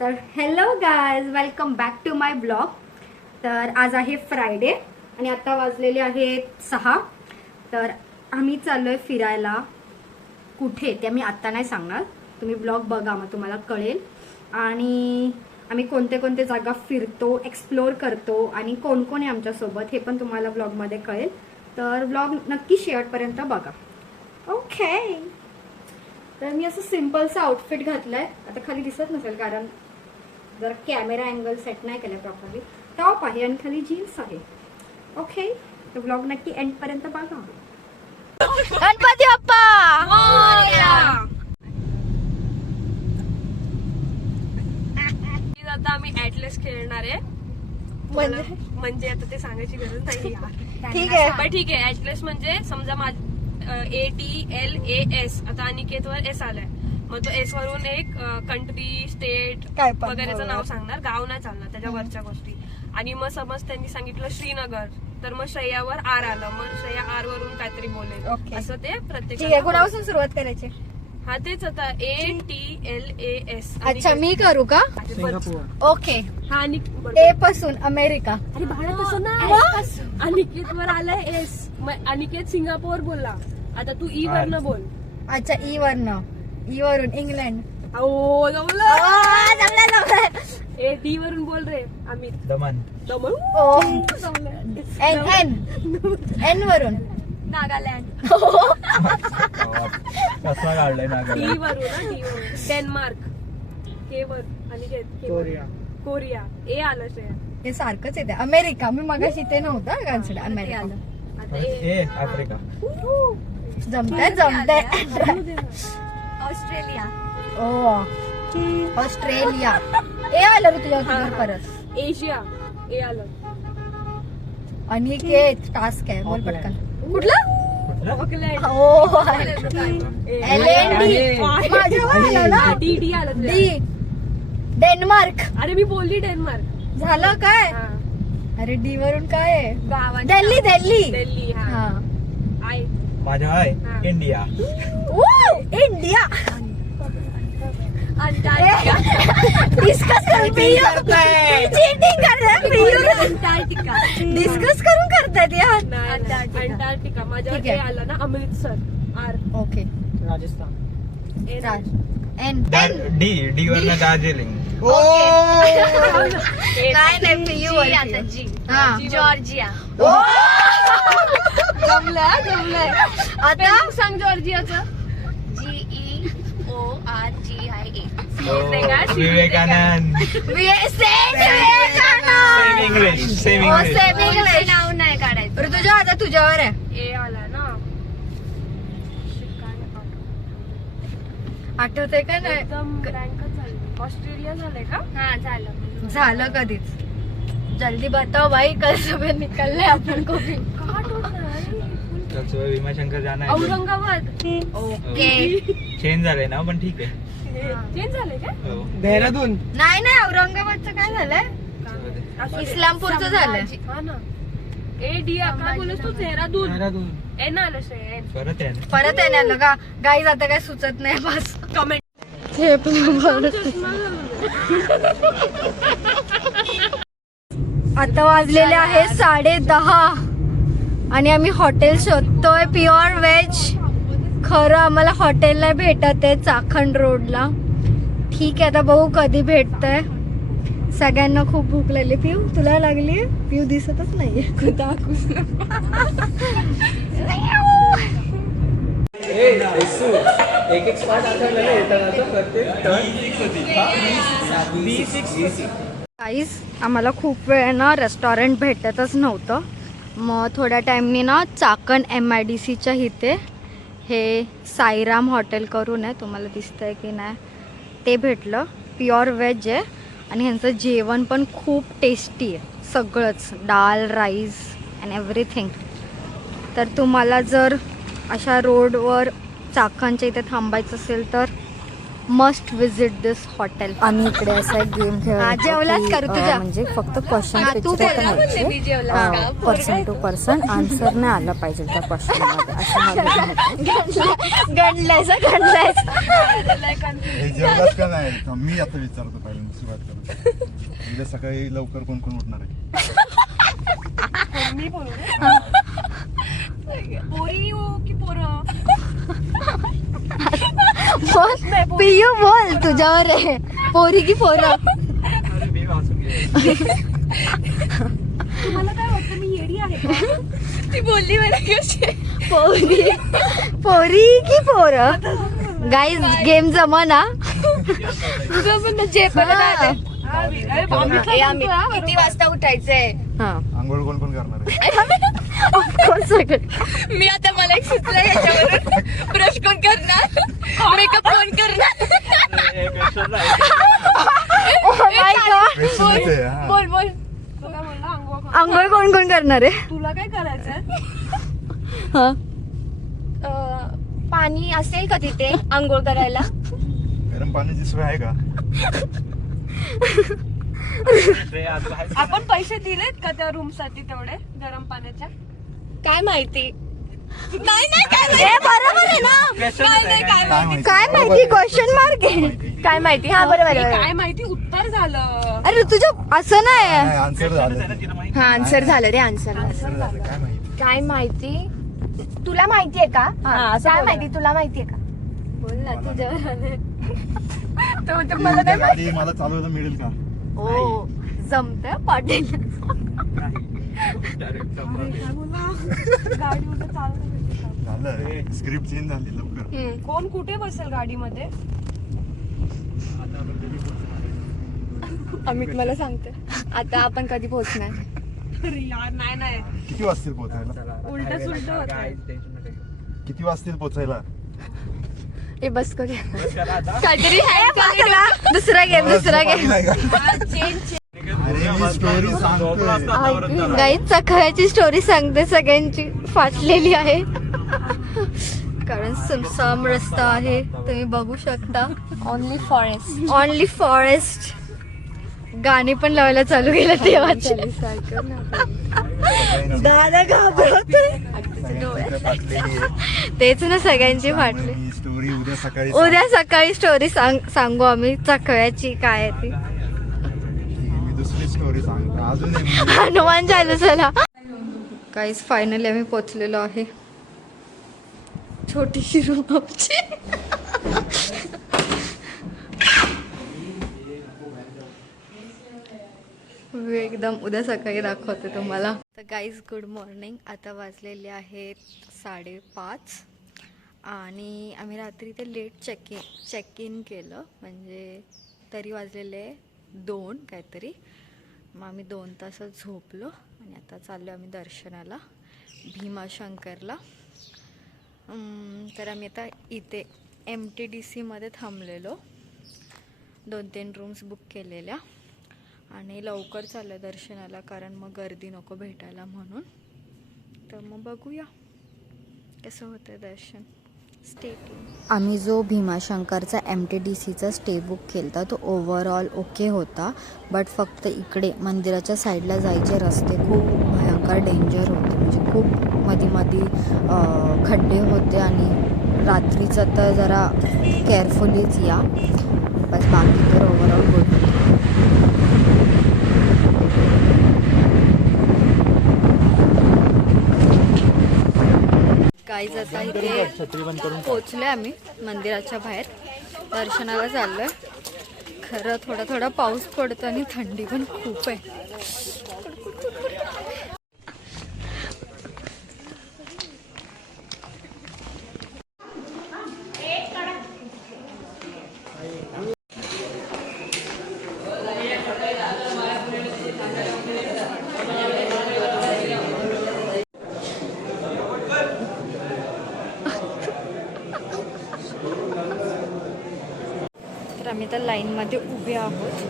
तर hello guys, welcome back to my vlog. तर आज आहे फ्रायडे आणि आता वाजलेले आहेत 6. तर आम्ही चाललोय फिरायला. कुठे ते मी आता नाही सांगणार, तुम्ही ब्लॉग बघा मग तुम्हाला कळेल. आणि आम्ही कोणते कोणते जागा फिरतो, एक्सप्लोअर करतो आणि कोण कोण आहे आमच्यासोबत हे पण तुम्हाला ब्लॉगमध्ये कळेल. तर ब्लॉग नक्की शेवटपर्यंत बघा. ओके. तर मी असं सिम्पलचा आउटफिट घातलाय. आता खाली दिसत नसेल कारण जर कॅमेरा अँगल सेट नाही केलं प्रॉपरली. टॉप आहे आणि खाली जीन्स आहे. ओके, तर ब्लॉग नक्की एंड पर्यंत बघा. गणपती बाप्पा आता आम्ही ऍटलेस खेळणार आहे. म्हणजे आता ते सांगायची गरज नाही. ठीक आहे. पण ठीक आहे. ऍटलेस म्हणजे समजा ATLAS. आता अनिकेतवर एस आलाय, मग तो एस वरून एक कंट्री, स्टेट काय पण वगैरेचं नाव सांगणार. गाव नाही चालणार, त्याच्या वरच्या गोष्टी. आणि मग समज त्यांनी सांगितलं श्रीनगर, तर मग श्रेयावर आर आलं, मग श्रेया आर वरून काहीतरी बोलेल. Okay. असं ते प्रत्येक. ठीक आहे, कोणापासून सुरुवात करायची? हा तेच आता ATLAS. अच्छा, मी करू का? ओके. हा आणि ए पासून अमेरिका. अरे भाडं तसं नाही. अनिकेत वर आलंय एस, अनिकेत सिंगापोर बोलला. आता तू ई वरनं बोल. अच्छा, ई वरनं. ई वरून इंग्लंड. ओ जमलं. जमलं. ए डी वरून बोल रे अमित. दमन. एन एन एन वरून नागालँड. कसला काढलाय नागालँड. डी वरून ना, डी वरून डेन्मार्क. के वर अनिकेत. कोरिया. कोरिया. ए आलं श्रेया. हे सारखंच येते. अमेरिका. मी मगाशी ते नव्हतं कन्सिडर. अमेरिका. आता ए आफ्रिका. जमतंय. ऑस्ट्रेलिया. ओ ऑस्ट्रेलिया. ए आलं रे तुझ्या परत. एशिया. ए आलं. अनिकेत टास्क आहे, बोल पटकन. कुठलं? ऑकलँड. ओ LND. माझ्यावर आलं ना. डी डी आलं तुझ्या. डी. डेन्मार्क. अरे मी बोलली डेन्मार्क. झालं काय? हा. अरे डी वरून काय आहे? गावाच्या. दिल्ली. दिल्ली. हा. हा. आय. माझ्या आहे हा. इंडिया. इंडिया. अंटार्क्टिका. डिस्कस करून चीटिंग करताय. अंटार्क्टिका. डिस्कस करून करतायत यार. अंटार्क्टिका. माझ्यावर ठीक आहे. ते आलं ना, Amritsar. R. Okay. Rajasthan. N N. D वरनं दार्जिलिंग. नाही पीयू आता जी. हा. जॉर्जिया. जमलंय. आता सांग जॉर्जियाचं. GEORGIA. Vivekananda. Same English. Same English. नाव नाही काढायचं. ऋतुजा, आता तुझ्यावर आहे. ए आला ना. आठवते का नाही? एकदम रँकच झाली. ऑस्ट्रेलिया झालंय का? हा झालं. झालं कधीच. जल्दी बताओ भाई, कल सुबह निकलने अपन को भी. त्याचं भीमाशंकर जाणार आहे. औरंगाबाद. ओके. चेंज झालंय ना, पण ठीक आहे. चेंज झालंय का? हो. देहरादून. नाही औरंगाबादचं काय झालंय? इस्लामपूरचं झालंय. हा ना. ए डी काय बोलस तू? देहरादून. एन आलं श्रेय. एन. परत आहे ना. परत येणार का? गाईज आता काय सुचत नाही बस. कमेंट. हे पण आता वाजलेले आहे 10:30 आणि आम्ही हॉटेल शोधतोय प्युअर व्हेज. खरं आम्हाला हॉटेल नाही भेटत आहे चाखंड रोडला. ठीक आहे, आता बघू कधी भेटतंय. सगळ्यांना खूप भूक लागली. पिऊ, तुला लागली? पिऊ दिसतच नाहीये. एक स्पॉट गाईज, आम्हाला खूप वेळ ना रेस्टॉरंट भेटतच नव्हतं. मग थोड्या टाईमनी ना चाकण MIDCच्या इथे हे साईराम हॉटेल करून आहे, तुम्हाला दिसतंय की नाही ते भेटलं. प्युअर व्हेज आहे आणि ह्यांचं जेवण पण खूप टेस्टी आहे. सगळंच डाळ, राईस अँड एव्हरीथिंग. तर तुम्हाला जर अशा रोडवर चाकणच्या इथे थांबायचं असेल तर मस्ट विजिट दिस हॉटेल. आम्ही इकडे असा एक गेम हा, जेवलास का रे तुझ्या? म्हणजे फक्त क्वेश्चन हा, तू बोल ना, मी जेवला का? पर्सन टू पर्सन आन्सर नाही आलं पाहिजे त्या क्वेश्चन मध्ये अशा हा game होता. गणलायस. हे जेवलाच का नाही मी आता विचारतो पहिल्यांदा सुरुवात करतो. उद्या सकाळी लवकर कोण कोण उठणार आहे? मी बोलू रे. पोरी हो की पोरं? पियू बोल, तुझ्यावर आहे. पोरी की पोरं? अरे मी वाचून गेले. तुम्हाला काय वाटतं मी येडी आहे का? ती बोलली मला कशी पोरी की पोरं? गाईज गेम जमाना. तुझं पण जे पण किती वाजता उठायचंय? हा, आंघोळ कोण कोण करणार आहे? मी आता मला एक सुचलं याच्यावरून. ब्रश कोण करणार? मेकअप कोण करणार? अरे, एक question राहिलं. Questionच आहे, हा. बोल बोल. तुला म्हणलं आंघोळ कर. आंघोळ कोण कोण करणार आहे? तुला काय करायचंय? हा, पाणी असेल का तिथे आंघोळ करायला? गरम पाण्याची सोय आहे का? ते आता आहे. आपण पैसे दिलेत का त्या रूम साठी तेवढे गरम पाण्याच्या? काय माहिती. नाही नाही काय ए, बरोबर आहे ना. Question काय आहे नाही, काय? काय माहिती? काय माहिती? क्वेश्चन मार्क आहे. काय माहिती. हा बरोबर नाही, आहे. काय माहिती उत्तर झालं. अरे तुझं असं नाही. नाही आन्सर Question आहे ना, झालं. तिला माहिती. हा आन्सर झालं रे आन्सर. आन्सर झालं काय माहिती? काय माहिती. तुला माहितीये का? काय माहिती तुला माहितीये का? बोल ना तुझ्यावर ही गाडी मला चालवायला मिळेल का? ओ, जमतंय पाटील. नाही. Direct डबरा दे. गाडी उद्या चालू झालं स्क्रिप्ट चेंज झाली लवकर. कोण कुठे बसेल गाडीमध्ये? आता आपण कधी पोहोचणार? अमित मला सांगते आता आपण कधी पोहोचणार. अरे यार नाही नाही. किती वाजतील पोचायला? चला, उलटं highway सुलटं ला होतंय. guys, tension नका घेऊ. किती वाजतील पोचायला? ए बस करूया. बस करा आता. काहीतरी दुसरा गेम. अरे मी स्टोरी झोपला सांगतोय. असता आतावरच झाला. गाईज सकाळची स्टोरी सांगते, सगळ्यांची फाटलेली आहे. कारण सुमसाम रस्ता आहे, तुम्ही बघू शकता. Only forest. Only forest. गाणी पण लावायला चालू केलं तेव्हाचे. दादा घाबरतोय. सगळ्यांची फाटलेली आहे. तेच ना, सगळ्यांची फाटली. त्यामुळे मी स्टोरी उद्या सकाळी उद्या सकाळी स्टोरी सांगू आम्ही चकव्याची काय आहे ती. ठीक आहे, मी दुसरी स्टोरी सांगतो अजून एक. हनुमान चालीसाला. काहीच फायनली आम्ही पोचलेलो आहे. छोटीशी रूम आमची. मी एकदम उद्या सकाळी दाखवते तुम्हाला. तर गाईज गुड मॉर्निंग. आता वाजलेले आहेत 5:30 आणि आम्ही रात्री ते लेट चेक इन केलं, म्हणजे तरी वाजलेले 2 काहीतरी. मग आम्ही 2 तासच झोपलो आणि आता चाललो आम्ही दर्शनाला भीमाशंकरला. तर आम्ही आता इथे MTDCमध्ये थांबलेलो. 2-3 रूम्स बुक केलेल्या आणि लवकर चाललं दर्शनाला, कारण मग गर्दी नको भेटायला म्हणून. तर मग बघूया कसं होतं दर्शन. Stay tune. आम्ही जो भीमाशंकरचा MTDCचा स्टे बुक केला तो ओव्हरऑल ओके होता, बट फक्त इकडे मंदिराच्या साईडला जायचे रस्ते खूप भयंकर डेंजर होते. म्हणजे खूप मध्ये खड्डे होते आणि रात्रीचं तर जरा केअरफुलीच या. बस बाकी तर ओव्हरऑल गुड होतं. गाईज आता इथे पोचलोय आम्ही मंदिराच्या बाहेर. दर्शनाला चाललोय. खरं थोडा थोडा पाऊस पडतो आणि थंडी पण खूप आहे. तर आम्ही तर लाईनमध्ये उभे आहोत.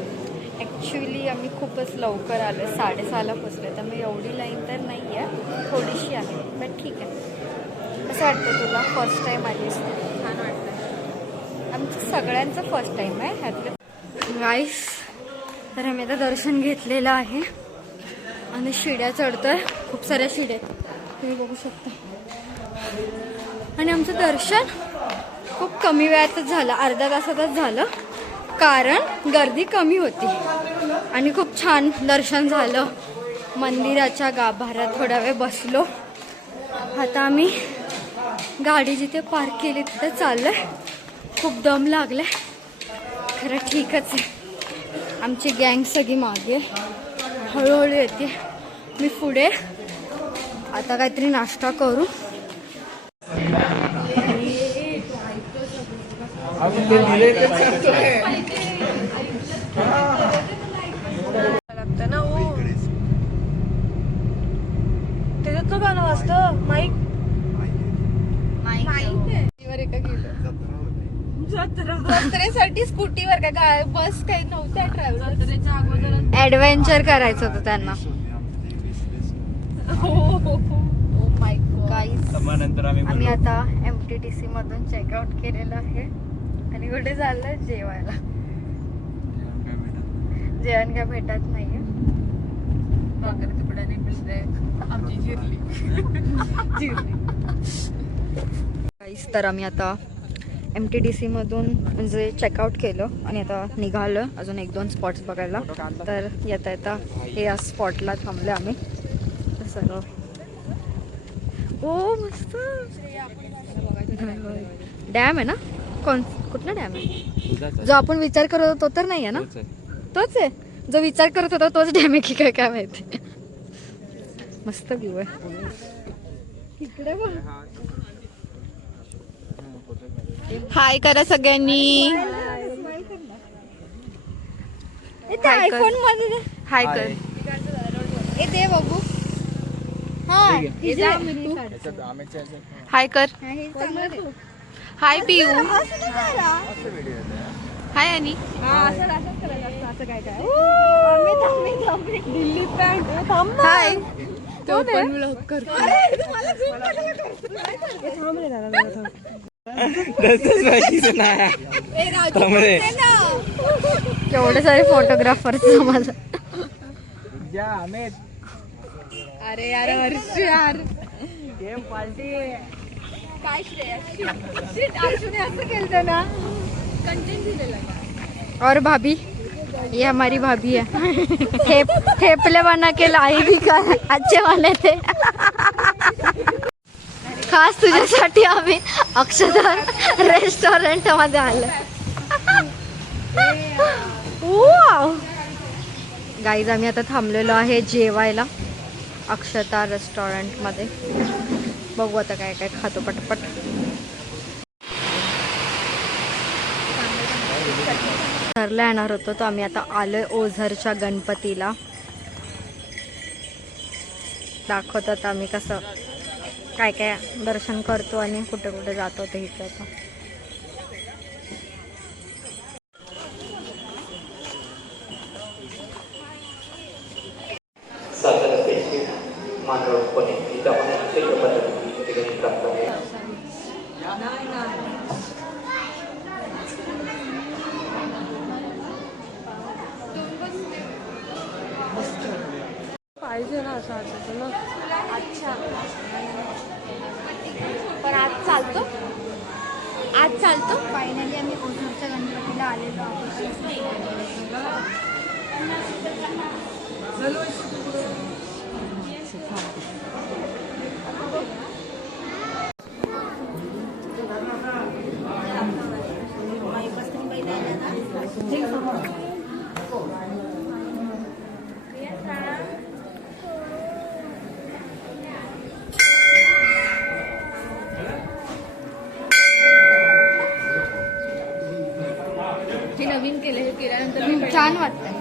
ॲक्च्युली आम्ही खूपच लवकर आलो, 6:30ला पोचलो. त्यामुळे एवढी लाईन तर नाही आहे, थोडीशी आहे, बट ठीक आहे. कसं वाटतं तुला? फर्स्ट टाईम आलीस? छान वाटतं. आमचं सगळ्यांचं फर्स्ट टाइम आहे ह्यातलं गाईस. तर आम्ही आता दर्शन घेतलेलं आहे आणि शिड्या चढतोय. खूप साऱ्या शिड्या तुम्ही बघू शकता. आणि आमचं दर्शन खूप कमी वेळातच झालं, अर्ध्या तासातच झालं, कारण गर्दी कमी होती आणि खूप छान दर्शन झालं. मंदिराच्या गाभाऱ्यात थोडा वेळ बसलो. आता आम्ही गाडी जिथे पार्क केली तिथे चाललोय. खूप दम लागलाय खरं, ठीकच आहे. आमची गँग सगळी मागे हळूहळू येते. मी पुढे. आता काहीतरी नाश्ता करू. लागतं ना हो. त्याच्यातलं गाणं वाजतं माईक. जत्रेसाठी स्कूटीवर काय बस काही नव्हत्या ट्रॅव्हल. जत्रेच्या अगोदर ऍडव्हेंचर करायचं होतं त्यांना. नंतर आम्ही आता MTTC मधून चेकआउट केलेलं आहे आणि कुठे चाललंय जेवायला. जेवण काय भेटत नाहीये. तर आम्ही आता MTTC मधून म्हणजे चेकआउट केलं आणि आता निघालो अजून 1-2 स्पॉट्स बघायला. तर येता येता हे या स्पॉटला थांबले आम्ही. सगळं ओ मस्त डॅम आहे ना. कुठला डॅम आहे? जो आपण विचार करत होतो तो तर नाही आहे ना? तोच आहे. जो विचार करत होता तोच डॅम आहे की काय माहिती. मस्त व्ह्यू आहे इकडे. हाय करा सगळ्यांनी. आयफोन मध्ये हाय कर. ते बघू. हाय कर. हाय पियू. हाय आणि हाय. तो पण व्लॉग करतो. केवढे सारे फोटोग्राफर माझा. अरे यार हर्ष यार काय अर्जुने असं केलं ना. कंटेंट दिलेला. और भाभी, ये हमारी भाभी है. थेपले बना के लाई भी का अच्छे वाले थे. खास तुझ्यासाठी आम्ही अक्षता रेस्टॉरंट मध्ये आलो. गाईज आम्ही आता थांबलेलो आहे जेवायला अक्षता रेस्टॉरंट मध्ये. बघू आता काय काय खातो पटपट. ओझरला येणार होतो तर आम्ही आता आलोय ओझरच्या गणपतीला. दाखवतात आम्ही कसं काय काय दर्शन करतो आणि कुठे कुठे जातो ते इथे. आता पाहिजे ना असं असं ना. अच्छा पण आज चालतो. आज चालतो. फायनली आम्ही ओझरच्या गणपतीला आलेलो आहोत. नवीन केलं हे केल्यानंतर छान वाटतंय.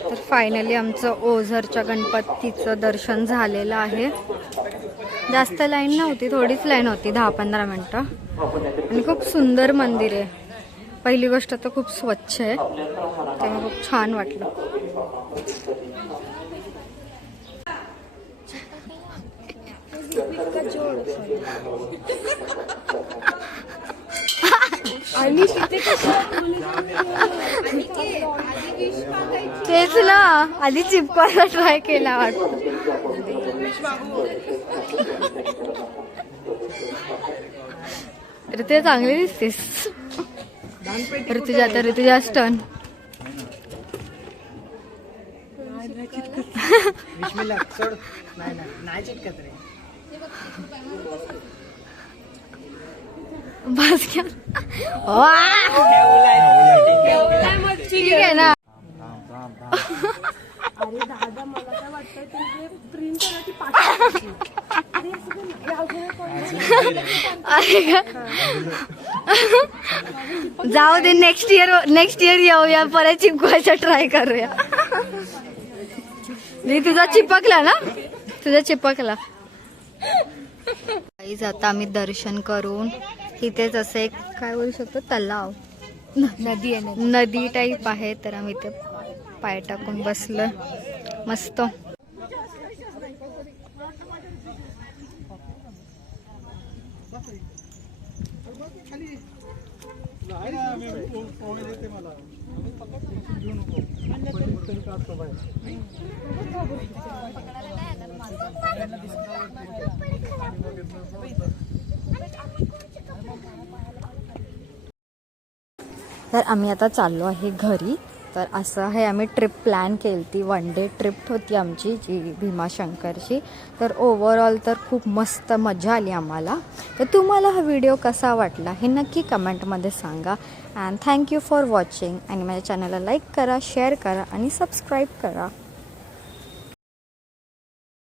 तर फायनली आमचं ओझरच्या गणपतीचं दर्शन झालेलं आहे. जास्त लाईन नव्हती, थोडीच लाईन होती, 10-15 मिनटं. आणि खूप सुंदर मंदिर आहे. पहिली गोष्ट तर खूप स्वच्छ आहे, त्यामुळे खूप छान वाटलं. तेच ना, आधी चिपकवायला ट्राय केला वाटतं. ऋतुजा चांगली दिसतेस. ऋतुजा स्टन. बस घ्या. ठीक आहे ना. जाऊ दे, नेक्स्ट इयर येऊया, परत चिपकवायचा ट्राय करूया. मी तुझा चिपकला ना, तुझा चिपकला. आता आम्ही दर्शन करून इथेच असं एक काय बोलू शकतो तलाव, नदी टाईप आहे, तर आम्ही इथे पाय टाकून बसलोय मस्त. तर आम्ही आता चाललो आहे घरी. तर असं आहे, आम्ही ट्रिप प्लॅन केली ती, 1 डे ट्रिप होती आमची जी भीमाशंकरची. तर ओव्हरऑल तर खूप मस्त मजा आली आम्हाला. तर तुम्हाला हा व्हिडिओ कसा वाटला हे नक्की कमेंटमध्ये सांगा. And thank you for watching. आणि माझ्या चॅनलला लाईक करा, शेअर करा आणि सबस्क्राईब करा.